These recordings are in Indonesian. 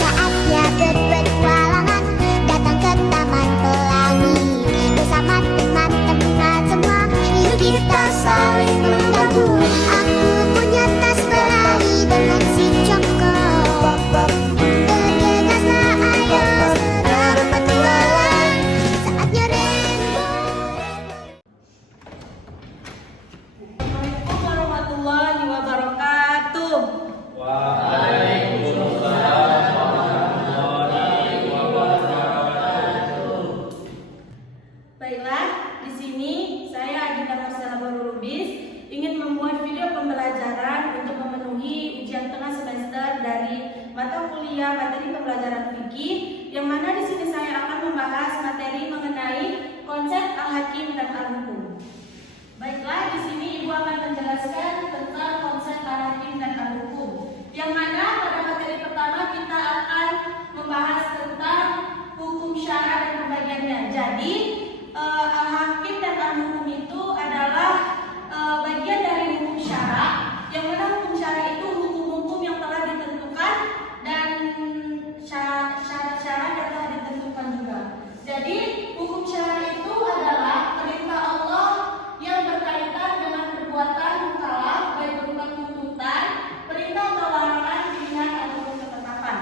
Saatnya berpetualangan, datang ke Taman Pelangi. Bersama teman-teman semua, yuk kita saling membantu. Aku punya tas berlari dengan si Joko. Bergegaslah ayo segera berpetualang. Saatnya rainbow. Assalamualaikum warahmatullahi wabarakatuh. Baiklah, di sini saya Adinda Marcella Barulubis ingin membuat video pembelajaran untuk memenuhi ujian tengah semester dari mata kuliah materi pembelajaran fikih, yang mana di sini saya akan membahas materi mengenai konsep al-hakim dan al-hukum. Baiklah, di sini Ibu akan menjelaskan tentang konsep al-hakim dan al-hukum, yang mana pada materi pertama kita akan membahas tentang hukum syara dan pembagiannya. Jadi al-hakim dan al-hukum itu adalah bagian dari hukum syara, yang mana hukum syara itu hukum-hukum yang telah ditentukan dan syarat-syarat yang telah ditentukan juga. Jadi hukum syara itu adalah perintah Allah yang berkaitan dengan perbuatan mukallaf, baik berupa tuntutan, perintah atau larangan, pilihan ataupun ketetapan.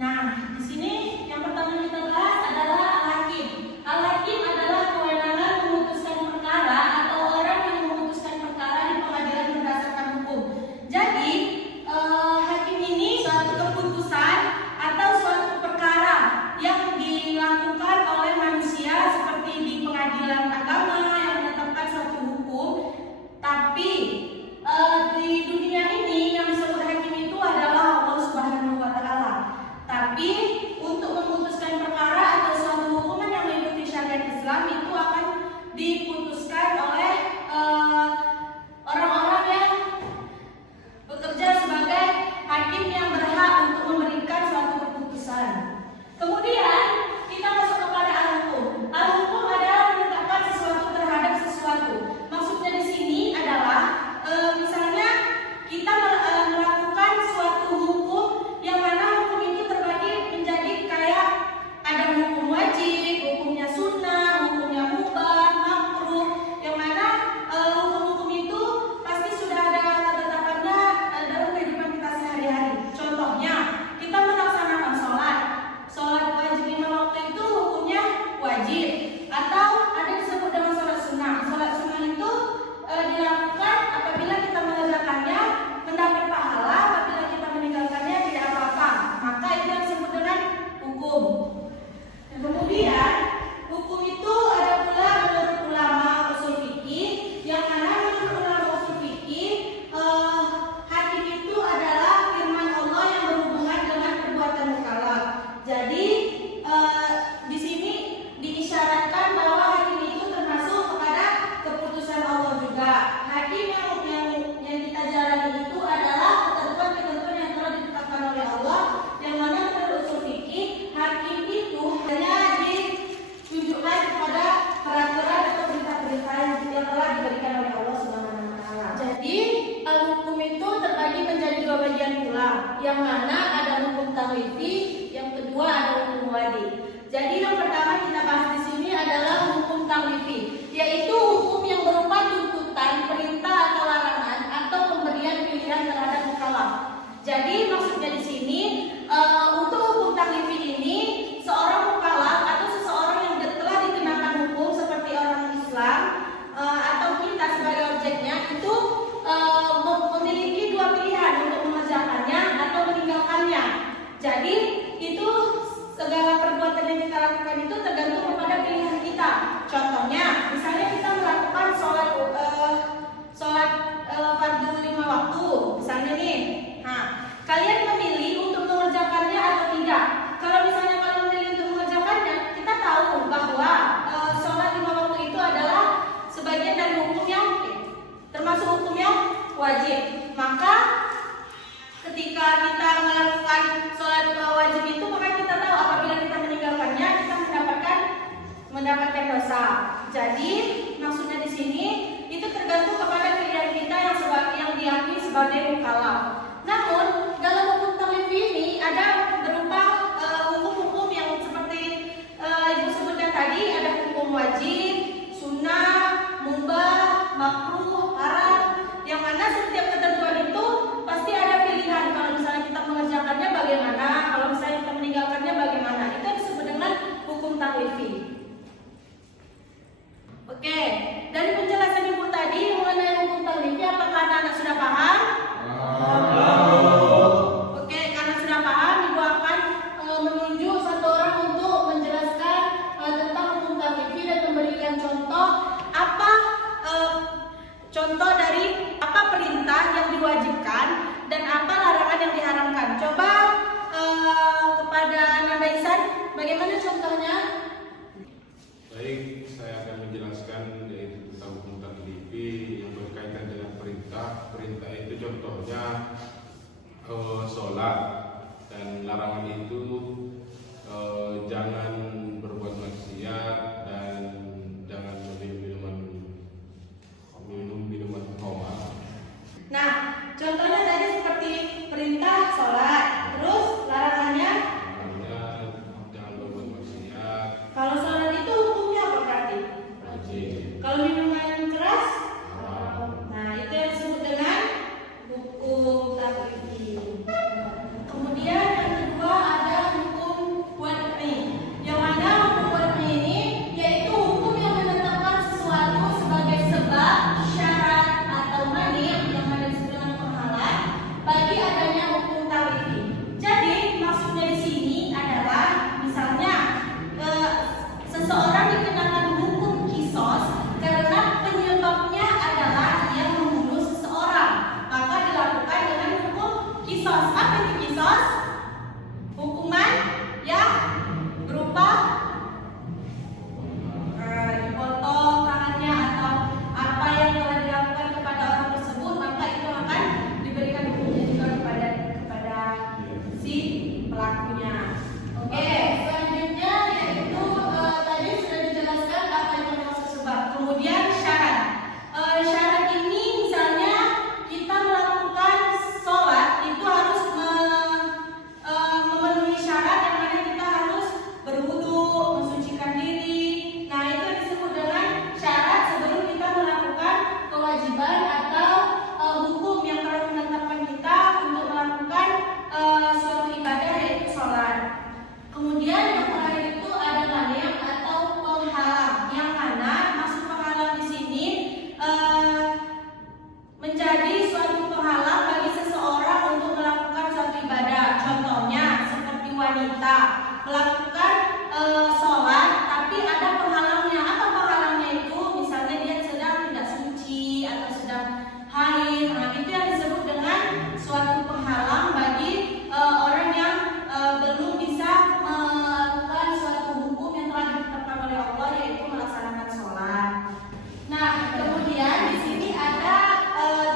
Nah, di sini yang pertama kita bahas adalah al-hakim. Al-hakim adalah kewenangan memutuskan perkara atau orang yang memutuskan perkara di pengadilan berdasarkan hukum. Jadi, hakim ini suatu keputusan atau suatu perkara yang dilakukan oleh manusia seperti di pengadilan agama yang menetapkan suatu hukum. Tapi di dunia ini yang disebut hakim itu adalah Allah Subhanahu wa Ta'ala. Tapi untuk memutuskan perkara atau suatu hukuman yang mengikuti syariat Islam itu akan diputuskan oleh orang-orang yang bekerja sebagai hakim yang berhak untuk memberikan suatu keputusan. Kemudian kita masuk kepada al-hukum. Al-hukum adalah menetapkan sesuatu terhadap sesuatu. Maksudnya di sini adalah misalnya kita melakukan suatu hukum yang mana hukum itu terbagi menjadi kayak ada hukum wajib, hukumnya sunnah, hukumnya mubah, makruh, yang mana hukum-hukum itu pasti sudah ada ketetapannya dalam kehidupan kita sehari-hari. Contohnya, kita melaksanakan sholat wajib 5 waktu itu hukumnya wajib, atau ada disebut dengan sholat sunnah. Sholat sunnah itu dilakukan apabila kita mengerjakannya mendapat pahala, apabila kita meninggalkannya tidak apa-apa. Maka itu yang disebut dengan hukum. Kemudian hukum itu ada pula menurut ulama usul fikih, yang mana menurut ulama usul fikih hakim itu adalah firman Allah yang berhubungan dengan perbuatan mukallaf. Jadi di sini diisyaratkan bahwa hakim itu termasuk kepada keputusan Allah juga. Hakim yang kita jalani itu adalah ketentuan-ketentuan yang telah ditetapkan oleh Allah, yang mana menurut usul fikih hakim itu hanya ditunjukkan kepada peraturan atau perintah-perintah yang telah diberikan oleh Allah Subhanahu wa Ta'ala. Jadi al-hukum itu terbagi menjadi 2 bagian pula, yang mana ada hukum taklifi, yang kedua ada hukum wadi. Jadi yang pertama kita bahas di sini adalah hukum taklifi, yaitu hukum yang berupa tuntutan, perintah atau larangan atau pemberian pilihan terhadap mukallaf. Jadi maksudnya di sini untuk hukum taklifi ini seorang mukallaf atau seseorang yang telah dikenakan hukum seperti orang Islam atau kita sebagai objeknya itu memiliki 2 pilihan untuk mengerjakannya atau meninggalkannya. Jadi itu segala perbuatan yang kita lakukan itu tergantung kepada pilihan kita. Contohnya, misalnya kita melakukan sholat fardu 5 waktu, misalnya nih. Nah, kalian memilih untuk mengerjakannya atau tidak. Kalau misalnya kalian memilih untuk mengerjakannya, kita tahu bahwa sholat 5 waktu itu adalah sebagian dari hukum yang termasuk hukum yang wajib. Maka ketika kita melakukan sholat wajib itu, maka kita tahu apabila kita meninggalkannya kita mendapatkan dosa. Jadi maksudnya di sini itu tergantung kepada pilihan kita yang diakui sebagai mukallaf. Namun kisos. Apa itu kisos? Hukuman yang berupa dipotong tangannya atau apa yang telah dilakukan kepada orang tersebut, maka itu akan diberikan hukumnya juga kepada si pelakunya. Oke, selanjutnya yaitu tadi sudah dijelaskan apa yang dimaksud sebab. Kemudian syarat. Syarat ini misalnya kita melakukan sholat itu harus memenuhi syarat yang mana kita harus berwudu, mensucikan diri. Nah, itu disebut dengan syarat sebelum kita melakukan kewajiban atau hukum yang telah menetapkan kita untuk melakukan suatu ibadah yaitu sholat. Kemudian yang terakhir itu ada mani'ah atau penghalang, yang mana maksud penghalang di sini menjadi suatu penghalang bagi seseorang untuk melakukan suatu ibadah. Contohnya seperti wanita melakukan sholat, tapi ada penghalangnya. Apa penghalangnya itu? Misalnya dia sedang tidak suci atau sedang haid. Nah, itu yang disebut dengan suatu penghalang bagi orang yang belum bisa melakukan suatu hukum yang telah ditetapkan oleh Allah, yaitu melaksanakan sholat. Nah, kemudian di sini ada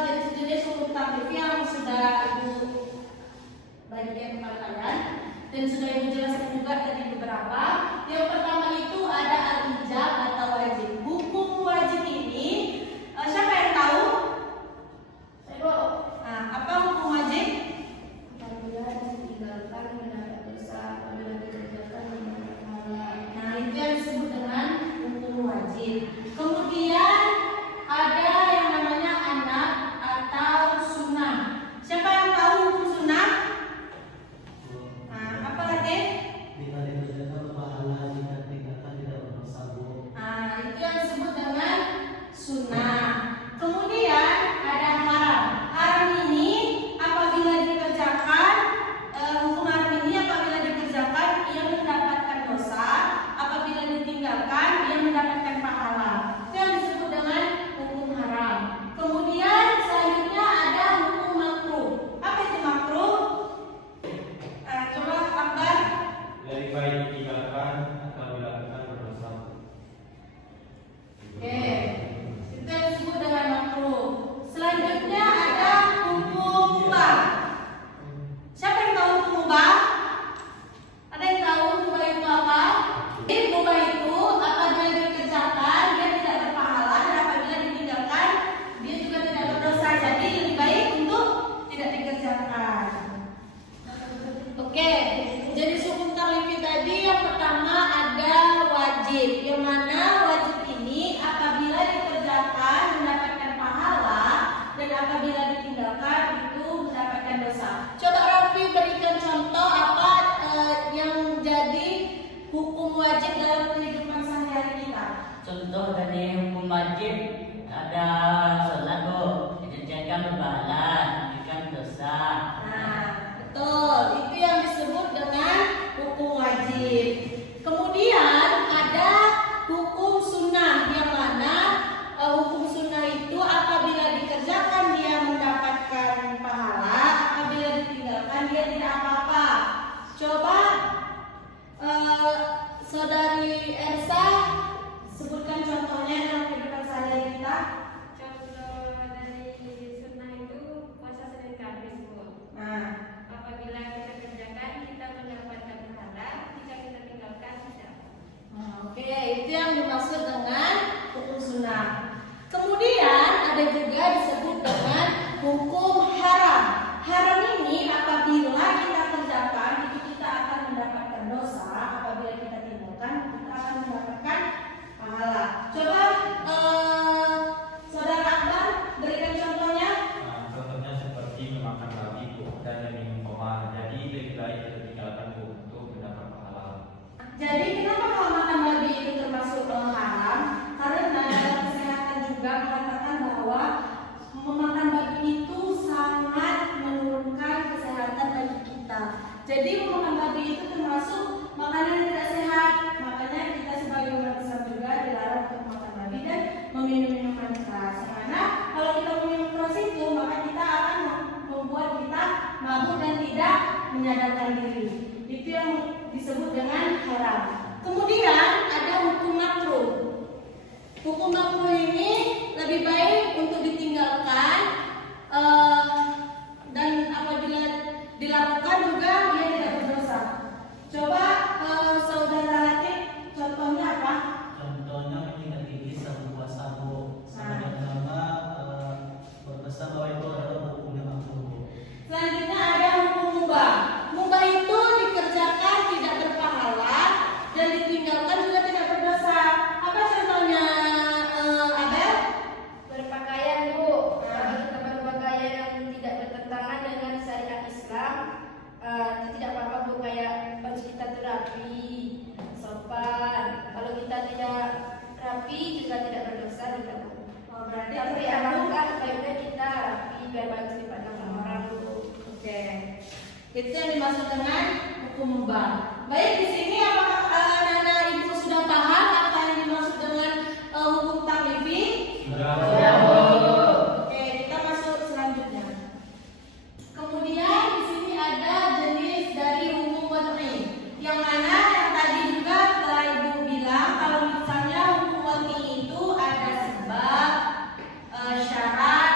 jenis-jenis hukum taklif yang sudah Ibu bagikan kepada kalian dan sudah Ibu jelaskan juga tadi beberapa. Yang pertama itu ada al-ijab atau wajib. Hukum wajib ini siapa yang tahu? Saya dulu. Nah, apa hukum wajib? Apabila ditinggalkan mendapat dosa, apabila dikerjakan mendapat pahala. Nah, itu yang disebut dengan hukum wajib. Kemudian ada yang namanya anak atau sunnah. Siapa yang tahu hukum sunnah? Nah, apa Latif? Jika dikerjakan pahala, jika tinggalkan tidak berdosa, Bu. Nah, itu yang disebut dengan sunnah. Kemudian ada haram. Haram ini apabila dikerjakan, hukum haram ini apabila dikerjakan ia mendapatkan dosa, apabila ditinggalkan ia mendapatkan pahala. Itu yang disebut dengan hukum haram. Kemudian selanjutnya ada hukum makruh. Apa itu makruh? Coba Akbar. Dari baik ditinggalkan atau dilakukan berdosa. Oke, itu yang disebut dengan makruh. Selanjutnya ada hukum mubah. Siapa yang tahu hukum mubah? Ada yang tahu hukum mubah itu apa? Jadi mubah itu apabila dikerjakan dia tidak berpahala, dan apabila ditinggalkan dia juga tidak berdosa. Jadi lebih baik untuk tidak dikerjakan. Oke, jadi hukum taklif tadi yang pertama ada wajib, yang mana wajib ini apabila dikerjakan mendapatkan pahala dan apabila ditinggalkan itu mendapatkan dosa. Coba Raffi berikan contoh apa yang jadi hukum wajib dalam kehidupan sehari-hari kita. Contoh dari hukum wajib ada sholat, Bu, dikerjakan berpahala, ditinggalkan dosa. Nah, betul. Itu yang disebut dengan hukum wajib. Kemudian ada hukum sunnah, yang mana hukum sunnah itu apabila dikerjakan dia mendapatkan pahala, apabila ditinggalkan dia tidak apa-apa. Coba Saudari Ersa sebutkan contohnya dalam kehidupan sehari-hari kita. Contoh dari sunnah itu puasa Senin Kamis, Bu. Nah, Apabila kita kerjakan kita mendapatkan pahala, jika kita tinggalkan tidak. oke, itu yang dimaksud dengan hukum sunnah. Kemudian ada juga disebut dengan hukum haram. Haram ini apabila kita kerjakan itu kita akan mendapatkan dosa, apabila kita tinggalkan kita akan mendapatkan pahala. Coba Saudara Akbar berikan contohnya. Nah, contohnya seperti memakan babi, Bu, dan minum khamar. Jadi lebih baik kita tinggalkan, Bu, untuk mendapat pahala. Jadi kenapa kalau makan babi itu termasuk haram? Karena dalam kesehatan juga mengatakan bahwa memakan babi itu sangat menurunkan kesehatan bagi kita. Jadi memakan babi itu termasuk makanan yang tidak sehat. Makanya kita sebagai umat Islam juga dilarang untuk makan babi dan meminum minuman keras. Karena kalau kita minum keras itu maka kita akan membuat kita mabuk menyadarkan diri. Itu yang disebut dengan haram. Kemudian ada hukum makruh. Hukum makruh ini lebih baik untuk ditinggalkan dan apabila dilakukan juga dia tidak berdosa. Coba saudara Latif, contohnya apa? Contohnya mengingat diri sabu sama nama berpesan bahwa itu adalah hukumnya makruh. Selanjutnya ada hukum mubah. Mubah itu dikerjakan tidak berpahala dan ditinggalkan juga tidak berdosa. Apa contohnya, Abel? Berpakaian, Bu. Kalau kita berpakaian yang tidak bertentangan dengan syariat Islam, itu tidak apa-apa, Bu. Kayak baju kita itu rapi, sopan. Kalau kita tidak rapi juga tidak berdosa, tidak, Bu. Oh, berarti Tapi tergantung. alangkah baiknya kita rapi biar bagus dipandang orang, Bu. Oke. Itu yang dimaksud dengan hukum mubah. Baik, di sini apakah anak-anak ibu sudah paham apa yang dimaksud dengan hukum taklifi? Oke, kita masuk selanjutnya. Kemudian di sini ada jenis dari hukum wad'i. Yang mana yang tadi juga telah ibu bilang kalau misalnya hukum wad'i itu ada sebab, syarat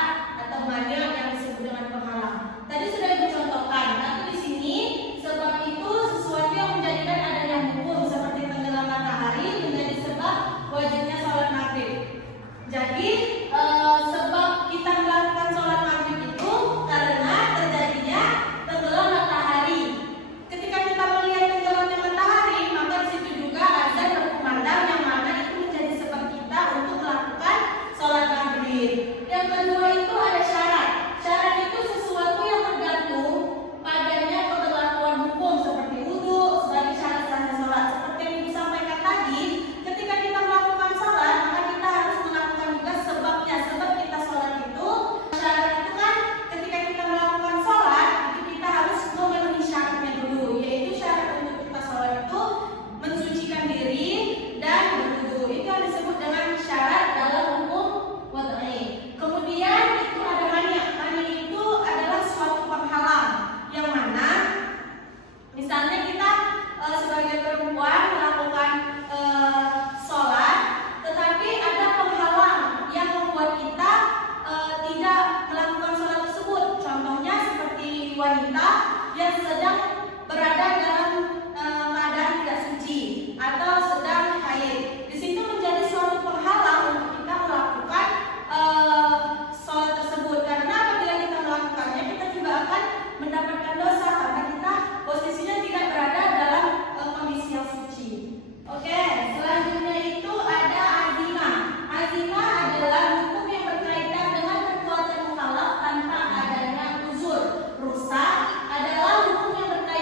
atau mani yang disebut dengan penghalang. Tadi sudah ibu contohkan, tapi di sini sebab itu sesuatu yang menjadikan adanya hukum seperti tenggelam matahari menjadi sebab wajibnya sholat maghrib. Jadi sebab kita melakukan sholat maghrib itu karena terjadinya tenggelam matahari. Ketika kita melihat tenggelamnya matahari, maka di situ juga azan berkumandang yang mana itu menjadi sebab kita untuk melakukan sholat maghrib. Yang kedua itu ada syarat. Syarat itu sesuatu yang tergantung padanya keberlakuan hukum seperti wudhu sebagai syarat sahnya sholat. Seperti yang ibu sampaikan tadi, ketika kita melakukan sholat maka kita harus melakukan juga sebabnya. Sebab kita sholat itu, syarat itu kan ketika kita melakukan sholat itu kita harus memenuhi syaratnya dulu, yaitu syarat untuk kita sholat itu mensucikan diri dan berwudhu. Itu yang disebut dengan syarat dalam hukum wad'i. Kemudian itu ada mani. Mani itu adalah suatu penghalang yang mana misalnya kita sebagai perempuan melakukan sholat, tetapi ada penghalang yang membuat kita tidak melakukan sholat tersebut. Contohnya seperti wanita yang sedang berada dalam keadaan tidak suci atau sedang haid. Di situ menjadi suatu penghalang untuk kita melakukan sholat tersebut. Karena apabila kita melakukannya, kita juga akan mendapatkan dosa karena kita posisinya tidak berada dalam kondisi yang suci. Oke, selanjutnya itu ada azimah. Azimah adalah hukum yang berkaitan dengan perbuatan mukallaf tanpa adanya uzur. Rusak adalah hukum yang berkaitan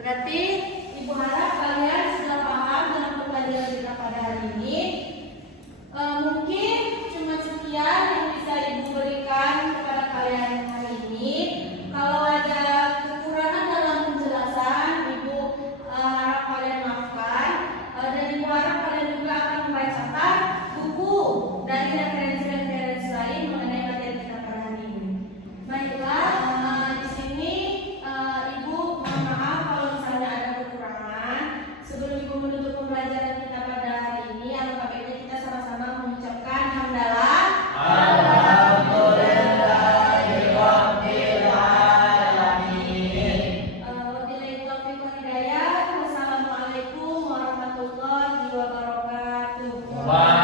Berarti Ibu harap kalian sudah paham dengan pembelajaran kita pada hari ini. Mungkin cuma sekian yang bisa Ibu berikan kepada kalian hari ini. Kalau ada kekurangan dalam penjelasan, Ibu harap kalian maafkan. Dan Ibu harap kalian juga akan membacakan buku dari referensi-referensi lain mengenai materi kita pada hari ini. Baiklah, di sini Ibu mohon maaf kalau misalnya ada kekurangan. Sebelum Ibu menutup pembelajaran kita pada hari ini, alangkah baiknya kita sama-sama mengucapkan hamdalah. Wabillahi taufiq wal hidayah. Wassalamualaikum warahmatullahi wabarakatuh.